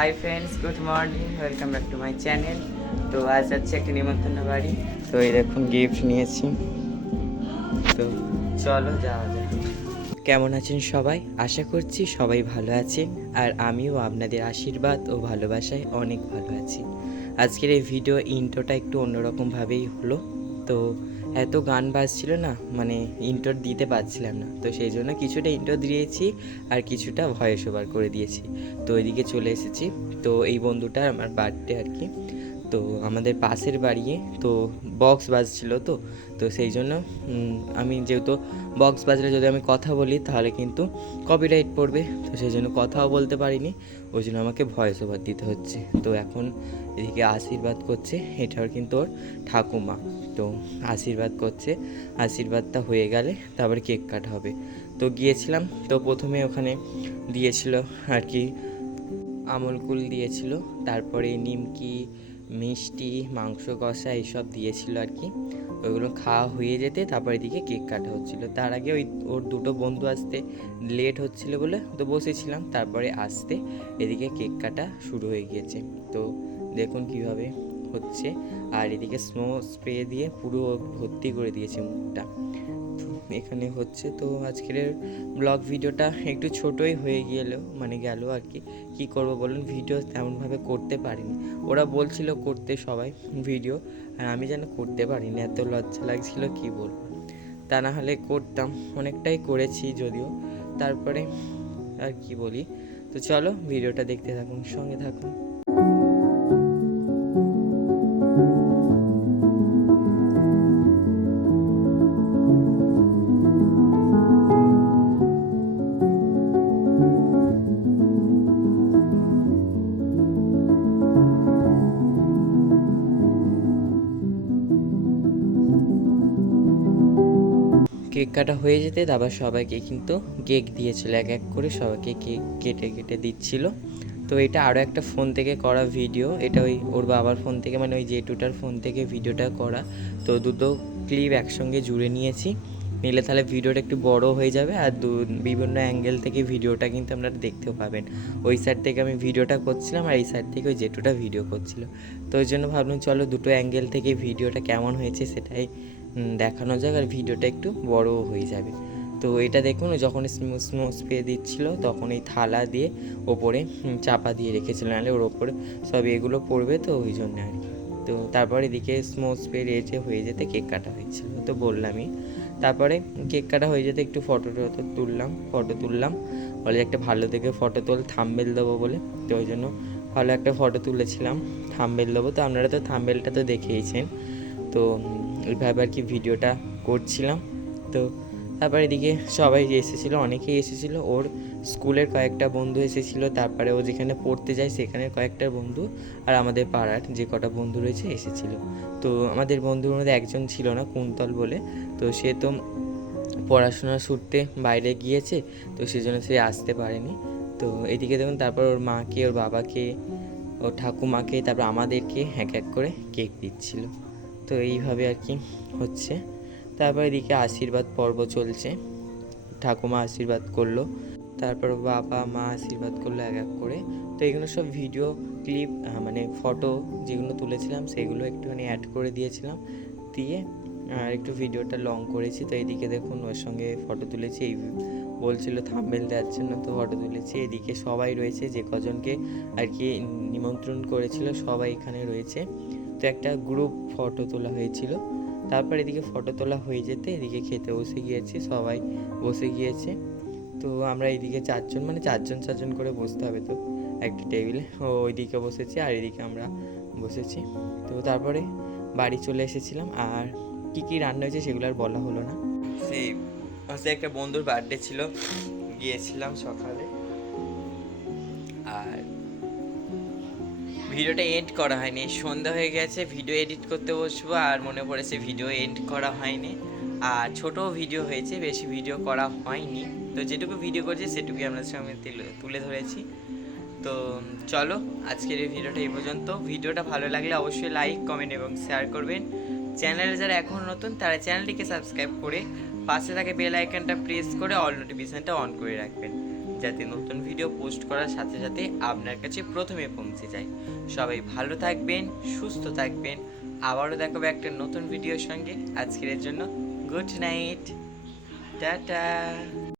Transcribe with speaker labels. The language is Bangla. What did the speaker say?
Speaker 1: Hi friends good morning welcome back to my channel তো আজ যাচ্ছে একটা নিমন্ত্রণ বাড়ি। তো দেখুন গিফট নিয়েছি। তো চলো যাওয়া যাক। কেমন আছেন সবাই? আশা করছি সবাই ভালো আছেন। আর আমিও আপনাদের আশীর্বাদ ও ভালোবাসায় অনেক ভালো আছি। আজকের এই ভিডিও ইন্ট্রোটা একটু অন্যরকমভাবেই হলো। তো এত গান বাজছিল না মানে ইন্টোর দিতে পারছিলাম না। তো সেই জন্য কিছুটা ইন্টো দিয়েছি আর কিছুটা ভয়েস ওভার করে দিয়েছি। তো ওইদিকে চলে এসেছি। তো এই বন্ধুটা আমার বার্থডে আর কি। তো আমাদের পাশের বাড়িয়ে তো বক্স বাজছিল তো তো সেই জন্য আমি যেহেতু বক্স বাজলে যদি আমি কথা বলি, তাহলে কিন্তু কপিরাইট পড়বে, তো সেই জন্য কথাও বলতে পারিনি, ওই জন্য আমাকে ভয়েস ওভার দিতে হচ্ছে। তো এখন এদিকে আশীর্বাদ করছে, এটাও কিন্তু ওর ঠাকুমা। তো আশীর্বাদ করছে, আশীর্বাদটা হয়ে গেলে তারপর কেক কাটা হবে। তো গিয়েছিলাম, তো প্রথমে ওখানে দিয়েছিল আর কি আমলকুল দিয়েছিল, তারপরে নিমকি মিষ্টি, মাংস, কষা এইসব দিয়েছিল আর কি। ওইগুলো খাওয়া হয়ে যেতে তারপর এদিকে কেক কাটা হচ্ছিল। তার আগে ওই ওর দুটো বন্ধু আসতে লেট হচ্ছিল বলে তো বসেছিলাম। তারপরে আসতে এদিকে কেক কাটা শুরু হয়ে গিয়েছে। তো দেখুন কীভাবে হচ্ছে। আর এদিকে স্নো স্প্রে দিয়ে পুরো ভর্তি করে দিয়েছে মুখটা। এখানে হচ্ছে। তো আজকের ব্লগ ভিডিওটা একটু ছোটই হয়ে গেলেও মানে গেল আর কি। কী করব বলুন? ভিডিও তেমনভাবে করতে পারিনি। ওরা বলছিল করতে সবাই ভিডিও, আর আমি যেন করতে পারিনি। এত লজ্জা লাগছিল, কি বলব? তা না হলে করতাম, অনেকটাই করেছি যদিও। তারপরে আর কি বলি? তো চলো ভিডিওটা দেখতে থাকুন, সঙ্গে থাকুন। কেক কাটা হয়ে যেতে তারপর সবাইকে কিন্তু কেক দিয়েছিল, এক এক করে সবাইকে কেক কেটে কেটে দিচ্ছিল। তো এটা আরও একটা ফোন থেকে করা ভিডিও এটা ওই ওর বাবার ফোন থেকে মানে ওই জেটুটার ফোন থেকে ভিডিওটা করা। তো দুটো ক্লিপ একসঙ্গে জুড়ে নিয়েছি, নিলে তাহলে ভিডিওটা একটু বড় হয়ে যাবে আর দু, বিভিন্ন অ্যাঙ্গেল থেকে ভিডিওটা কিন্তু আপনারা দেখতেও পাবেন। ওই সাইড থেকে আমি ভিডিওটা করছিলাম আর এই সাইড থেকে ওই জেটুটা ভিডিও করছিল। তো ওই জন্য ভাবলাম, চলো দুটো অ্যাঙ্গেল থেকে ভিডিওটা কেমন হয়েছে সেটাই দেখানো যাক আর ভিডিওটা একটু বড়ও হয়ে যাবে। তো এটা দেখুন যখন স্মো স্নো স্প্রে দিচ্ছিল, তখন এই থালা দিয়ে ওপরে চাপা দিয়ে রেখেছিল, নাহলে ওর ওপরে সব এগুলো পড়বে তো ওই জন্য আর কি। তো তারপর এদিকে স্মো স্প্রে রেজে হয়ে যেতে কেক কাটা হয়েছিল, তো বললামই। তারপরে কেক কাটা হয়ে যেতে একটু ফটো টটো তুললাম ফটো তুললাম। বলে একটা ভালো দেখে ফটো তোল থাম্বেল দেবো বলে। তো ওই জন্য ভালো একটা ফটো তুলেছিলাম থাম্বেল দেবো। তো আপনারা তো থাম্বেলটা তো দেখেইছেন। তো উম, ওইভাবে আর কি ভিডিওটা করছিলাম। তো তারপরে এদিকে সবাই এসেছিল অনেকেই এসেছিল। ওর স্কুলের কয়েকটা বন্ধু এসেছিল তারপরে ও যেখানে পড়তে যায় সেখানের কয়েকটা বন্ধু আর আমাদের পাড়ার যে কটা বন্ধু রয়েছে এসেছিল। তো আমাদের বন্ধুর মধ্যে একজন ছিল না কুন্তল বলে। তো সে তো পড়াশোনার সূত্রে বাইরে গিয়েছে তো সেজন্য সে আসতে পারেনি। তো এদিকে দেখুন তারপর ওর মাকে ওর বাবাকে ওর ঠাকুমাকে তারপর আমাদেরকে এক এক করে কেক দিচ্ছিল। তো এইভাবে আর কি হচ্ছে। তারপর এদিকে আশীর্বাদ পর্ব চলছে। ঠাকুমা আশীর্বাদ করল, তারপর বাবা, মা আশীর্বাদ করল এক এক করে। তো এগুলো সব ভিডিও ক্লিপ মানে ফটো যেগুলো তুলেছিলাম, সেগুলো একটুখানি অ্যাড করে দিয়েছিলাম। দিয়ে, আর একটু ভিডিওটা লং করেছি। তো এদিকে দেখুন, ওর সঙ্গে ফটো তুলেছি। এই বলছিল থাম্বেল দেওয়ার জন্য, তো ফটো তুলেছি। এদিকে সবাই রয়েছে, যে কজনকে আর কি নিমন্ত্রণ করেছিল, সবাই এখানে রয়েছে। তো একটা গ্রুপ ফটো তোলা হয়েছিল। তারপর এদিকে ফটো তোলা হয়ে যেতে এদিকে খেতে বসে গিয়েছি, সবাই বসে গিয়েছে। তো আমরা এইদিকে চারজন মানে চারজন চারজন করে বসতে হবে তো। একটা টেবিলে ও ওইদিকে বসেছি আর এদিকে আমরা বসেছি। তো তারপরে বাড়ি চলে এসেছিলাম আর কি কি রান্না হয়েছে সেগুলো আর বলা হলো না। সেই একটা বন্ধুর বার্থডে ছিল, গিয়েছিলাম সকালে। ভিডিওটা এন্ড করা হয়নি। সন্ধ্যা হয়ে গেছে ভিডিও এডিট করতে বসবো, আর মনে পড়েছে ভিডিও এন্ড করা হয়নি। আর ছোট ভিডিও হয়েছে, বেশি ভিডিও করা হয়নি। তো যেটুকু ভিডিও করছি, সেটুকুই আপনাদের সঙ্গে তুলে- তুলে ধরেছি। তো চলো, আজকের এই ভিডিওটা এই পর্যন্ত। ভিডিওটা ভালো লাগলে অবশ্যই লাইক কমেন্ট এবং শেয়ার করবেন। চ্যানেলে যারা এখন নতুন, তারা চ্যানেলটিকে সাবস্ক্রাইব করে পাশে থাকে বেল আইকনটা প্রেস করে অল নোটিফিকেশনটা অন করে রাখবেন। যাতে নতুন ভিডিও পোস্ট করার সাথে সাথে আপনার কাছে প্রথমে পৌঁছে যায়। সবাই ভালো থাকবেন, সুস্থ থাকবেন। আবারও দেখাবো একটা নতুন ভিডিওর সঙ্গে। আজকের জন্য গুড নাইট টাটা।